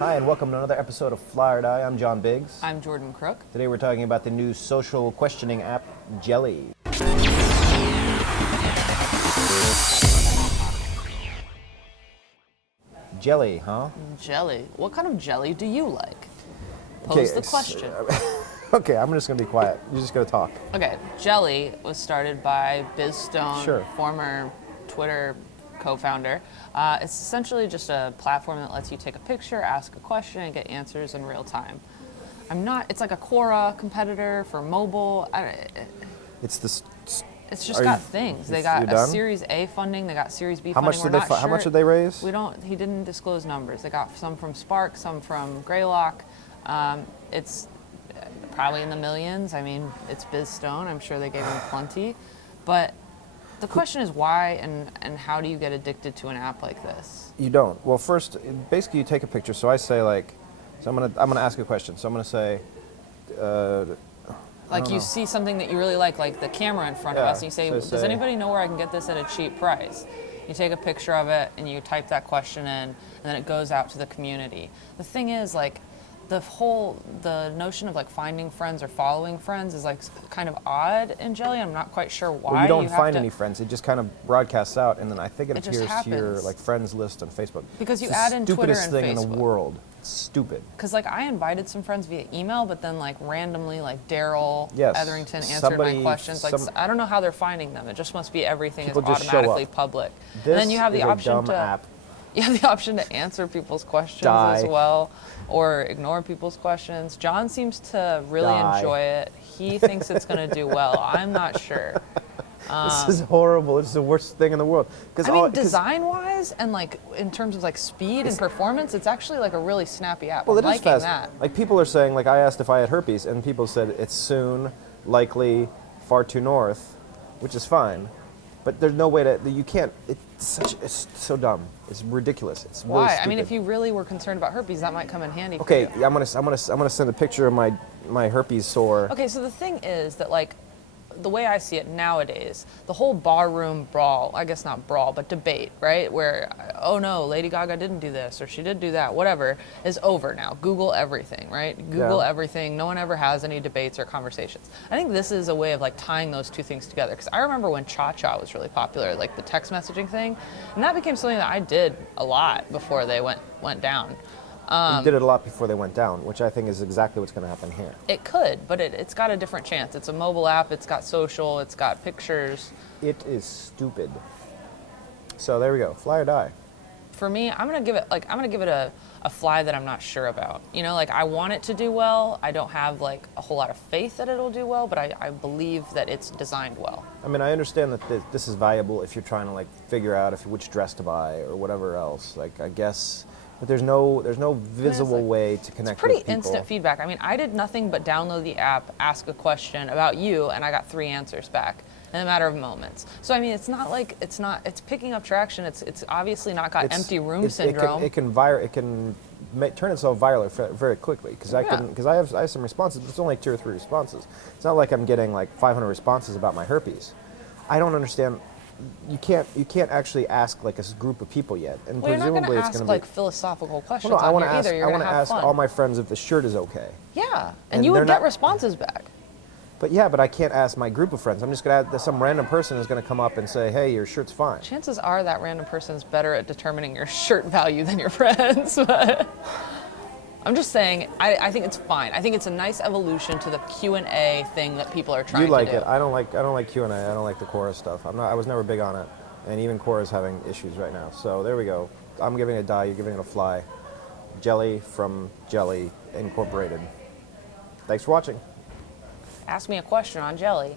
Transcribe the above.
Hi, and welcome to another episode of Fly or Die. I'm John Biggs. I'm Jordan Crook. Today we're talking about the new social questioning app, Jelly. Jelly, huh? Jelly. What kind of jelly do you like? Pose the question. Okay, I'm just going to be quiet. You're just going to talk. Okay, Jelly was started by Biz Stone, Sure. former Twitter co-founder. It's essentially just a platform that lets you take a picture, ask a question, and get answers in real time. It's like a Quora competitor for mobile. It's this. It's just got things. They got a Series A funding, they got Series B funding. How much did they raise? He didn't disclose numbers. They got some from Spark, some from Greylock. It's probably in the millions. I mean, it's Biz Stone. I'm sure they gave him plenty. But the question is why and how do you get addicted to an app like this? You don't. Well, first, basically you take a picture. So I say I'm gonna ask a question. So I'm gonna say, like you see something that you really like the camera in front of us, and you say, does anybody know where I can get this at a cheap price? You take a picture of it and you type that question in, and then it goes out to the community. The thing is, the notion of finding friends or following friends is kind of odd in Jelly. I'm not quite sure why. Well, you don't find any friends. It just kind of broadcasts out, and then I think it appears to your friends list on Facebook. Because you add in Twitter and Facebook. Stupidest thing in the world. It's stupid. Because I invited some friends via email, but then randomly Daryl Etherington answered my questions. I don't know how they're finding them. It just must be everything is automatically public. This and then you have the option app. You have the option to answer people's questions as well, or ignore people's questions. John seems to really enjoy it. He thinks it's going to do well. I'm not sure. This is horrible. It's the worst thing in the world. Design-wise and in terms of speed and performance, it's actually a really snappy app. Well, I'm it is fast. That. People are saying, I asked if I had herpes, and people said it's soon, likely, far too north, which is fine. But there's no way you can't. It's so dumb. It's ridiculous. It's really Why? stupid. I mean, if you really were concerned about herpes, that might come in handy. Okay, for you. I'm gonna send a picture of my herpes sore. Okay, so the thing is that the way I see it nowadays, the whole barroom brawl, I guess not brawl, but debate, right? Where, oh no, Lady Gaga didn't do this, or she did do that, whatever, is over now. Google everything, right? Google everything. No one ever has any debates or conversations. I think this is a way of tying those two things together. Because I remember when Cha-Cha was really popular, the text messaging thing, and that became something that I did a lot before they went down. You did it a lot before they went down, which I think is exactly what's going to happen here. It could, but it's got a different chance. It's a mobile app. It's got social. It's got pictures. It is stupid. So there we go. Fly or die. For me, I'm gonna give it a fly that I'm not sure about. I want it to do well. I don't have a whole lot of faith that it'll do well, but I believe that it's designed well. I mean, I understand that this is valuable if you're trying to figure out which dress to buy or whatever else. I guess. But there's no visible way to connect with people. It's pretty instant feedback. I mean, I did nothing but download the app, ask a question about you, and I got 3 answers back in a matter of moments. So I mean, it's picking up traction. It's obviously not got empty room syndrome. It can turn itself viral very quickly because I have some responses, but it's only 2 or 3 responses. It's not like I'm getting 500 responses about my herpes. I don't understand. You can't actually ask a group of people yet, and presumably it's going to be philosophical questions. Well, no, I want to ask fun. all my friends if the shirt is okay. Yeah, and you would get responses back. But I can't ask my group of friends. I'm just going to some random person is going to come up and say, "Hey, your shirt's fine." Chances are that random person's better at determining your shirt value than your friends. But I'm just saying, I think it's fine. I think it's a nice evolution to the Q&A thing that people are trying to do. You like it. I don't like Q&A. I don't like the Quora stuff. I was never big on it. And even Quora's having issues right now. So there we go. I'm giving it a die, you're giving it a fly. Jelly from Jelly Incorporated. Thanks for watching. Ask me a question on Jelly.